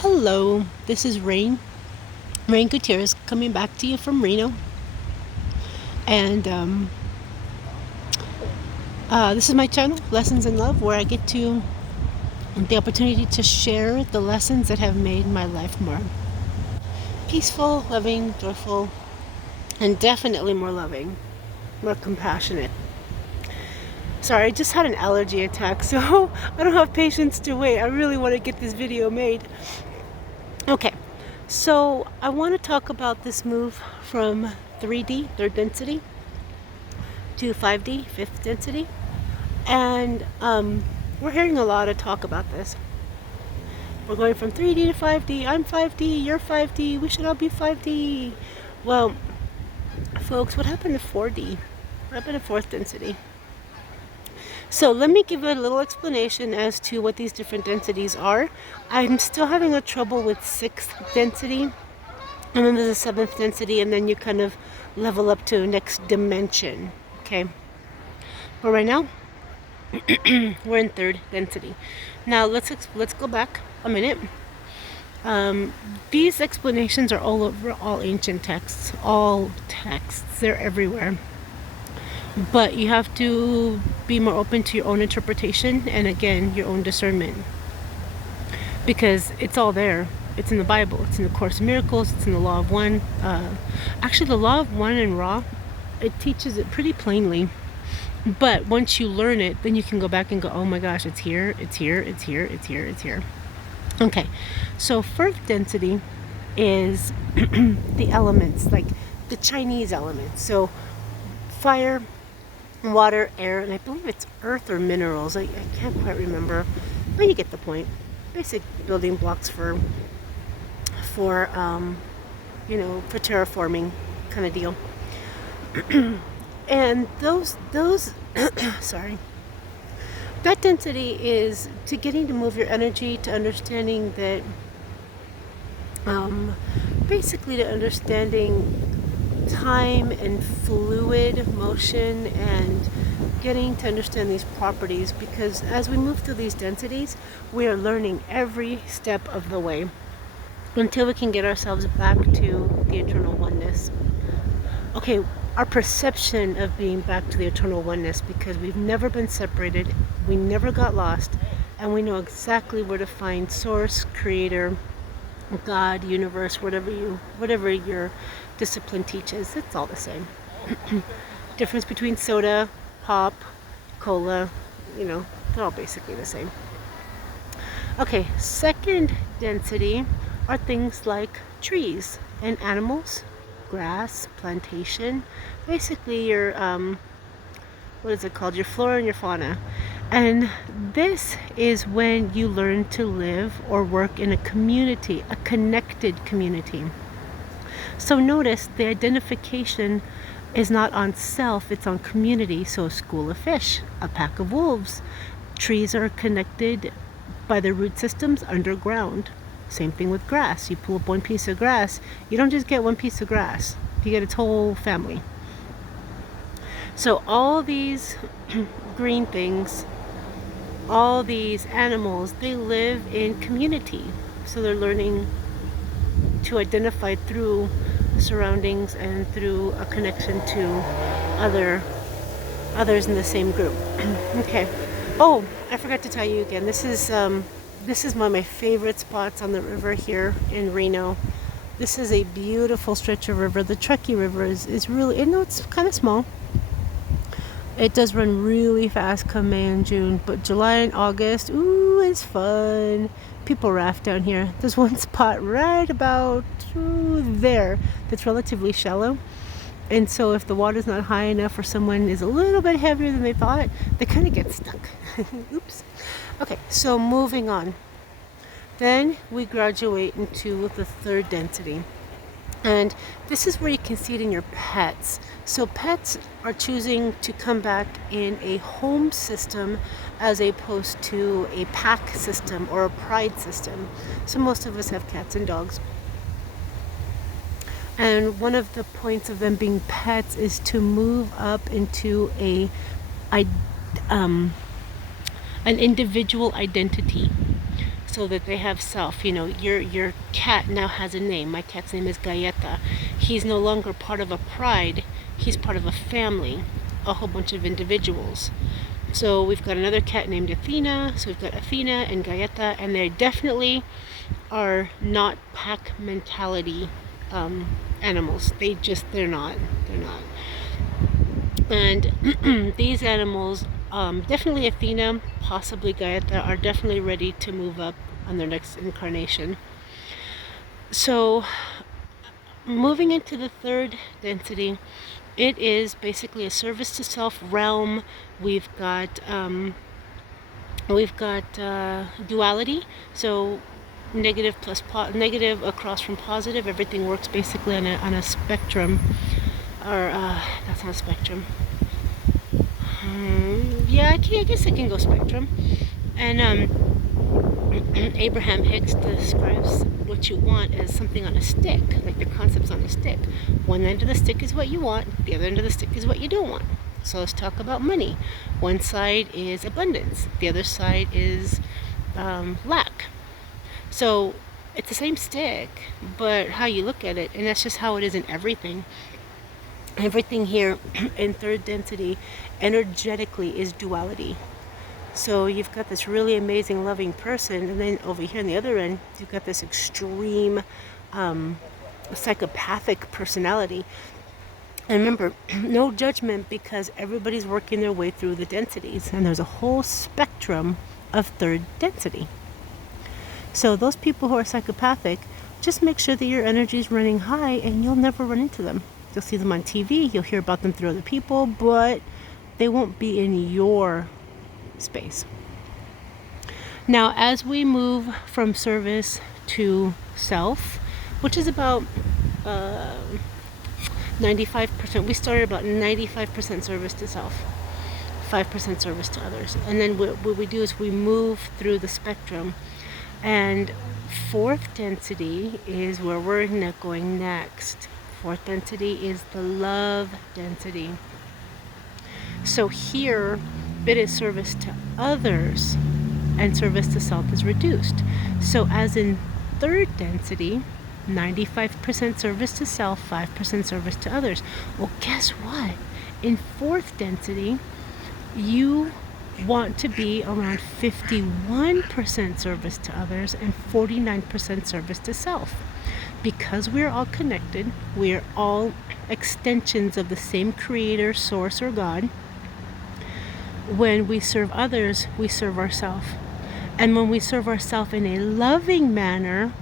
Hello, this is Rain Gutierrez coming back to you from Reno. And this is my channel, Lessons in Love, where I get to the opportunity to share the lessons that have made my life more peaceful, loving, joyful, and definitely more loving, more compassionate. Sorry, I just had an allergy attack, so I don't have patience to wait. I really want to get this video made. Okay, so I want to talk about this move from 3D, third density, to 5D, fifth density. And we're hearing a lot of talk about this. We're going from 3D to 5D. I'm 5D, you're 5D, we should all be 5D. Well, folks, what happened to 4D? What happened to fourth density? So let me give a little explanation as to what these different densities are. I'm still having a trouble with sixth density, and then there's a seventh density, and then you kind of level up to next dimension. Okay, but right now we're in third density. Now let's go back a minute. These explanations are all over all ancient texts, all texts. They're everywhere. But you have to be more open to your own interpretation and, again, your own discernment. Because it's all there. It's in the Bible. It's in the Course in Miracles. It's in the Law of One. Actually, the Law of One in Ra, it teaches it pretty plainly. But once you learn it, then you can go back and go, oh my gosh, it's here, it's here, it's here, it's here, it's here. Okay, so fourth density is the elements, like the Chinese elements. So fire, water, air, and I believe it's earth or minerals. I can't quite remember, but you get the point. Basic building blocks for for terraforming kind of deal. And those sorry, that density is to getting to move your energy, to understanding that basically to understanding time and fluid motion, and getting to understand these properties, because as we move through these densities, we are learning every step of the way until we can get ourselves back to the eternal oneness. Okay, our perception of being back to the eternal oneness, because we've never been separated, we never got lost, and we know exactly where to find source, creator, God, universe, whatever your discipline teaches. It's all the same. Difference between soda, pop, cola, they're all basically the same. Okay, second density are things like trees and animals, grass, plantation, basically your what is it called, your flora and your fauna. And this is when you learn to live or work in a community, a connected community. So notice the identification is not on self, it's on community. So a school of fish, a pack of wolves. Trees are connected by their root systems underground. Same thing with grass. You pull up one piece of grass, you don't just get one piece of grass, you get its whole family. So all these green things, all these animals, they live in community. So they're learning to identify through the surroundings and through a connection to others in the same group. Okay. Oh, I forgot to tell you again. This is one of my favorite spots on the river here in Reno. This is a beautiful stretch of river. The Truckee River is really, it's kind of small. It does run really fast come May and June, but July and August, ooh, it's fun. People raft down here. There's one spot right about there that's relatively shallow. And so if the water's not high enough or someone is a little bit heavier than they thought, they kind of get stuck. Oops. Okay, so moving on. Then we graduate into the third density. And this is where you can see it in your pets. So pets are choosing to come back in a home system as opposed to a pack system or a pride system. So most of us have cats and dogs. And one of the points of them being pets is to move up into an individual identity. so that they have self. Your cat now has a name. My cat's name is Galleta. He's no longer part of a pride. He's part of a family, a whole bunch of individuals. So we've got another cat named Athena. So we've got Athena and Galleta, and they definitely are not pack mentality animals. They're not. They're not. And these animals, definitely Athena, possibly Gaeta, are definitely ready to move up on their next incarnation. So, moving into the third density, it is basically a service to self realm. We've got duality. So negative plus negative across from positive. Everything works basically on a spectrum, or that's not a spectrum. Yeah, I guess I can go spectrum. And Abraham Hicks describes what you want as something on a stick, like the concept's on a stick. One end of the stick is what you want, the other end of the stick is what you don't want. So let's talk about money. One side is abundance, the other side is lack. So it's the same stick, but how you look at it, and that's just how it is in everything. Everything here in third density energetically is duality. So you've got this really amazing loving person, and then over here on the other end you've got this extreme psychopathic personality. And remember, no judgment, because everybody's working their way through the densities, and there's a whole spectrum of third density. So those people who are psychopathic, just make sure that your energy is running high and you'll never run into them. You'll see them on TV, you'll hear about them through other people, but they won't be in your space. Now, as we move from service to self, which is about 95%, we started about 95% service to self, 5% service to others. And then what we do is we move through the spectrum. And fourth density is where we're going next. Fourth density is the love density. So here, it is service to others, and service to self is reduced. So as in third density, 95% service to self, 5% service to others. Well, guess what? In fourth density, you want to be around 51% service to others and 49% service to self. Because we're all connected, we're all extensions of the same creator, source, or God. When we serve others, we serve ourselves. And when we serve ourselves in a loving manner,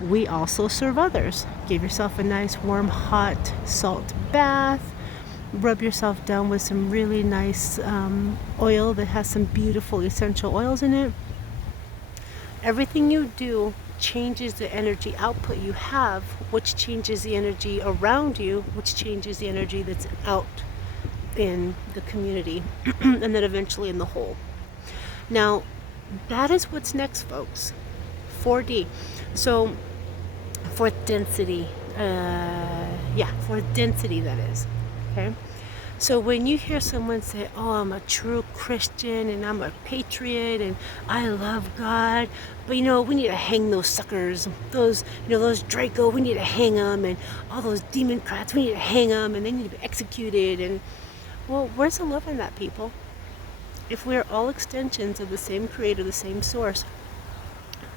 we also serve others. Give yourself a nice warm hot salt bath. Rub yourself down with some really nice oil that has some beautiful essential oils in it. Everything you do changes the energy output you have, which changes the energy around you, which changes the energy that's out in the community, and then eventually in the whole. Now, that is what's next, folks. 4D. So, fourth density. Fourth density, that is. Okay? So when you hear someone say, oh, I'm a true Christian and I'm a patriot and I love God, but we need to hang those suckers, those Draco, we need to hang them, and all those democrats, we need to hang them, and they need to be executed. And well, where's the love in that, people? If we're all extensions of the same creator, the same source,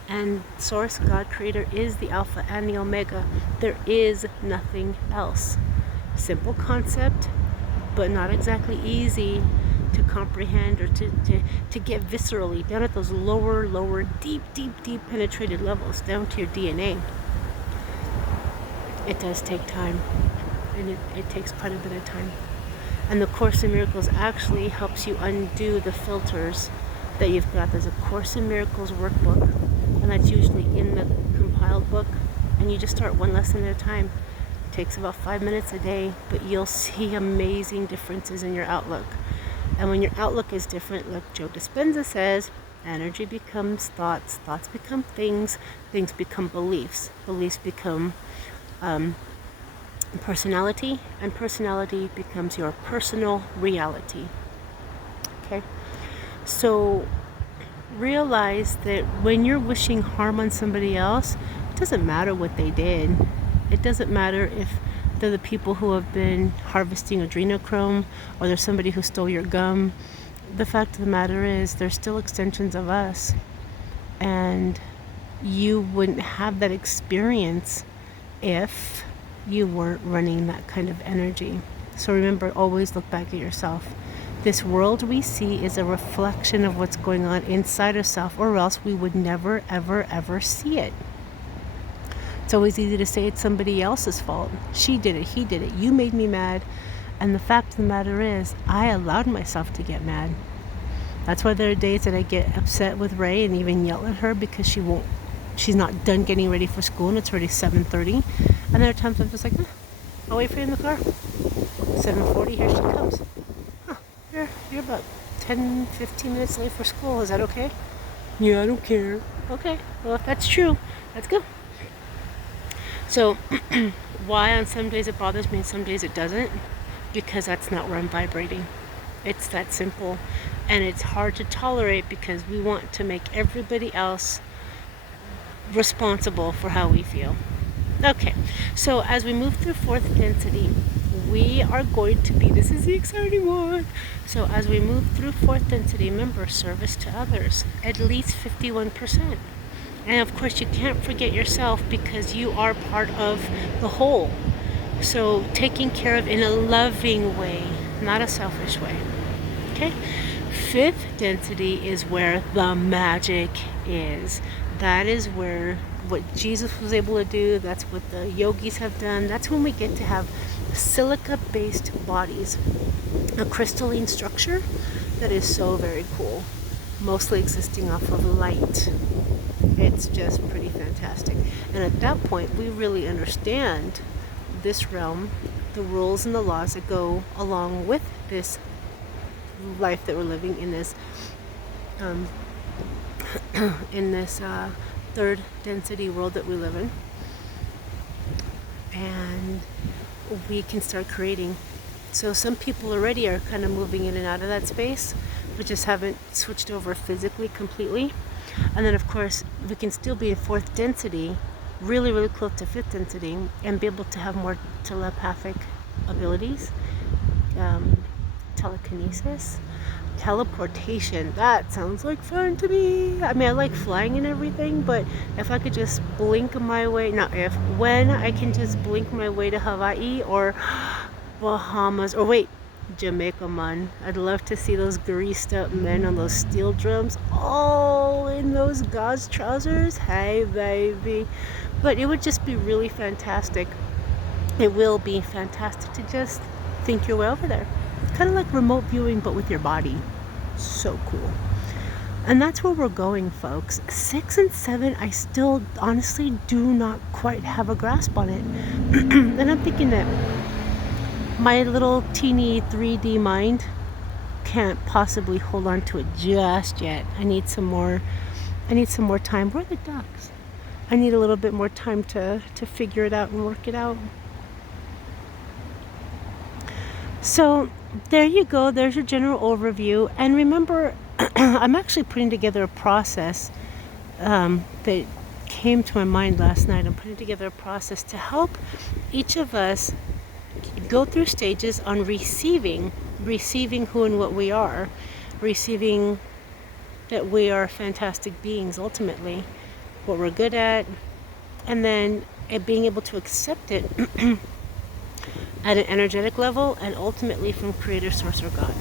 and source, God, creator, is the alpha and the omega, there is nothing else. Simple concept, but not exactly easy to comprehend or to get viscerally down at those lower, deep penetrated levels, down to your DNA. It does take time, and it takes quite a bit of time. And the Course in Miracles actually helps you undo the filters that you've got. There's a Course in Miracles workbook, and that's usually in the compiled book, and you just start one lesson at a time. Takes about 5 minutes a day, but you'll see amazing differences in your outlook. And when your outlook is different, like Joe Dispenza says, energy becomes thoughts, thoughts become things, things become beliefs, beliefs become personality, and personality becomes your personal reality. Okay? So realize that when you're wishing harm on somebody else, it doesn't matter what they did. It doesn't matter if they're the people who have been harvesting adrenochrome or there's somebody who stole your gum. The fact of the matter is they're still extensions of us. And you wouldn't have that experience if you weren't running that kind of energy. So remember, always look back at yourself. This world we see is a reflection of what's going on inside ourselves, or else we would never, ever, ever see it. It's always easy to say it's somebody else's fault. She did it, he did it, you made me mad. And the fact of the matter is, I allowed myself to get mad. That's why there are days that I get upset with Ray and even yell at her because she's not done getting ready for school and it's already 7:30. And there are times I'm just like, I'll wait for you in the car. 7:40, here she comes. You're about 10, 15 minutes late for school. Is that okay? Yeah, I don't care. Okay, well, if that's true, let's go. So, why on some days it bothers me and some days it doesn't? Because that's not where I'm vibrating. It's that simple. And it's hard to tolerate because we want to make everybody else responsible for how we feel. Okay, so as we move through fourth density, we are going to be, this is the exciting one. So as we move through fourth density, remember, service to others, at least 51%. And of course, you can't forget yourself because you are part of the whole. So taking care of in a loving way, not a selfish way. Okay? Fifth density is where the magic is. That is where what Jesus was able to do, that's what the yogis have done. That's when we get to have silica-based bodies, a crystalline structure that is so very cool, mostly existing off of light. It's just pretty fantastic. And at that point, we really understand this realm, the rules and the laws that go along with this life that we're living in this third density world that we live in. And we can start creating. So some people already are kind of moving in and out of that space, but just haven't switched over physically completely. And then of course we can still be in fourth density, really, really close to fifth density, and be able to have more telepathic abilities, telekinesis, teleportation. That sounds like fun to me. I mean, I like flying and everything, but if I could just blink my way, when I can just blink my way to Hawaii or Bahamas, or wait, Jamaica, man. I'd love to see those greased up men on those steel drums, all in those gauze trousers. Hey, baby. But it would just be really fantastic. It will be fantastic to just think your way over there. Kind of like remote viewing, but with your body. So cool. And that's where we're going, folks. 6 and 7, I still honestly do not quite have a grasp on it. And I'm thinking that my little teeny 3D mind can't possibly hold on to it just yet. I need some more time. Where are the ducks? I need a little bit more time to figure it out and work it out. So there you go. There's your general overview. And remember, I'm actually putting together a process that came to my mind last night. I'm putting together a process to help each of us go through stages on receiving who and what we are, receiving that we are fantastic beings ultimately, what we're good at, and then being able to accept it at an energetic level and ultimately from Creator, Source, or God.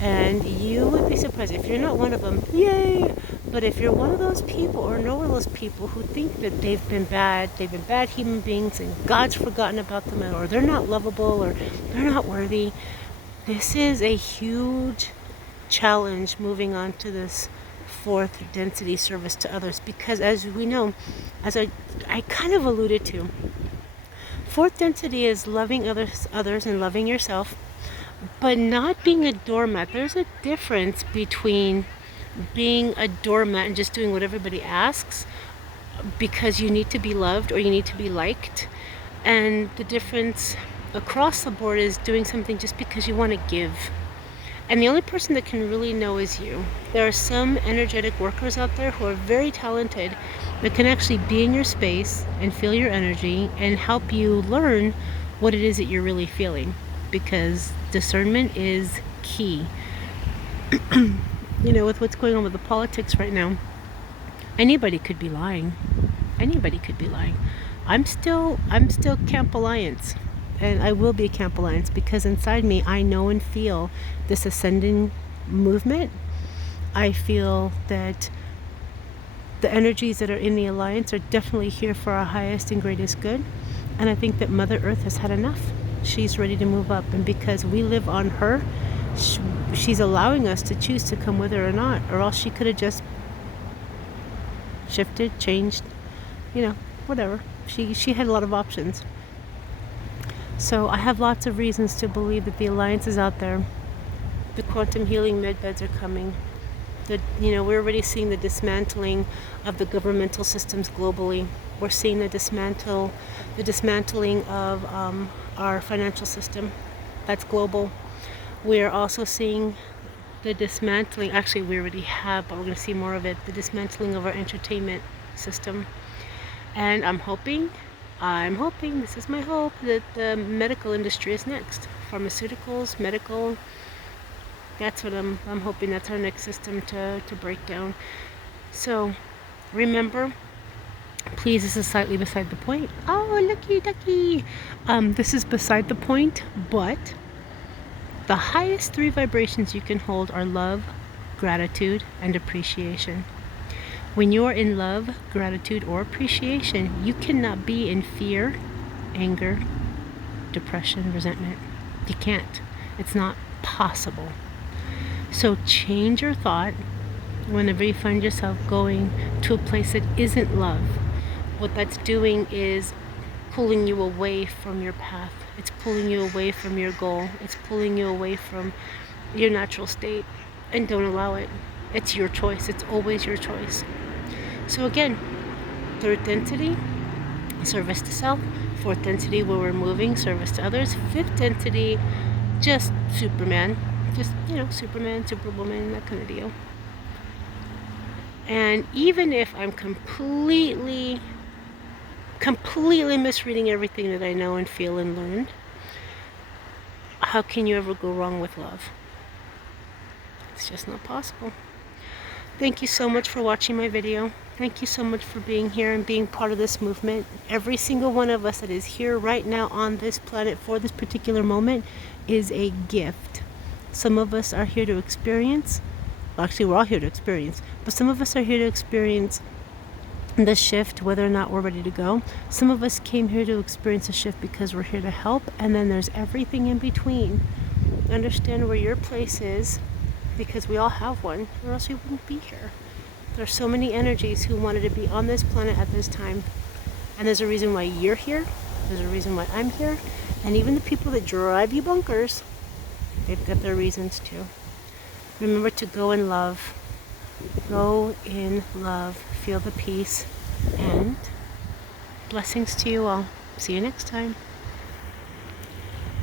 And you would be surprised if you're not one of them, yay! But if you're one of those people or know one of those people who think that they've been bad human beings and God's forgotten about them, or they're not lovable, or they're not worthy, this is a huge challenge moving on to this fourth density service to others. Because as we know, as I kind of alluded to, fourth density is loving others and loving yourself, but not being a doormat. There's a difference between being a doormat and just doing what everybody asks because you need to be loved or you need to be liked. And the difference across the board is doing something just because you want to give. And the only person that can really know is you. There are some energetic workers out there who are very talented that can actually be in your space and feel your energy and help you learn what it is that you're really feeling, because discernment is key. With what's going on with the politics right now, anybody could be lying. Anybody could be lying. I'm still Camp Alliance, and I will be Camp Alliance because inside me I know and feel this ascending movement. I feel that the energies that are in the alliance are definitely here for our highest and greatest good, and I think that Mother Earth has had enough. She's ready to move up, and because we live on her, she's allowing us to choose to come with her or not, or else she could have just shifted, changed, whatever. She had a lot of options. So I have lots of reasons to believe that the alliance is out there. The quantum healing medbeds are coming. We're already seeing the dismantling of the governmental systems globally. We're seeing the dismantling of our financial system. That's global. We're also seeing the dismantling, actually we already have, but we're going to see more of it, the dismantling of our entertainment system. And I'm hoping, this is my hope, that the medical industry is next. Pharmaceuticals, medical, that's what I'm hoping. That's our next system to break down. So remember, please, this is slightly beside the point. Oh, looky ducky. This is beside the point, but the highest 3 vibrations you can hold are love, gratitude, and appreciation. When you're in love, gratitude, or appreciation, you cannot be in fear, anger, depression, resentment. You can't. It's not possible. So change your thought whenever you find yourself going to a place that isn't love. What that's doing is pulling you away from your path. It's pulling you away from your goal. It's pulling you away from your natural state. And don't allow it. It's your choice. It's always your choice. So again, 3rd density, service to self. 4th density, where we're moving, service to others. 5th density, just Superman. Just, Superman, Superwoman, that kind of deal. And even if I'm completely misreading everything that I know and feel and learned, how can you ever go wrong with love? It's just not possible. Thank you so much for watching my video. Thank you so much for being here and being part of this movement. Every single one of us that is here right now on this planet for this particular moment is a gift. Some of us are here to experience, well, actually we're all here to experience, but some of us are here to experience the shift, whether or not we're ready to go. Some of us came here to experience a shift because we're here to help, and then there's everything in between. Understand where your place is, because we all have one, or else we wouldn't be here. There's so many energies who wanted to be on this planet at this time, and there's a reason why you're here, there's a reason why I'm here, and even the people that drive you bonkers, they've got their reasons too. Remember to go in love. Go in love. Feel the peace. And blessings to you all. See you next time.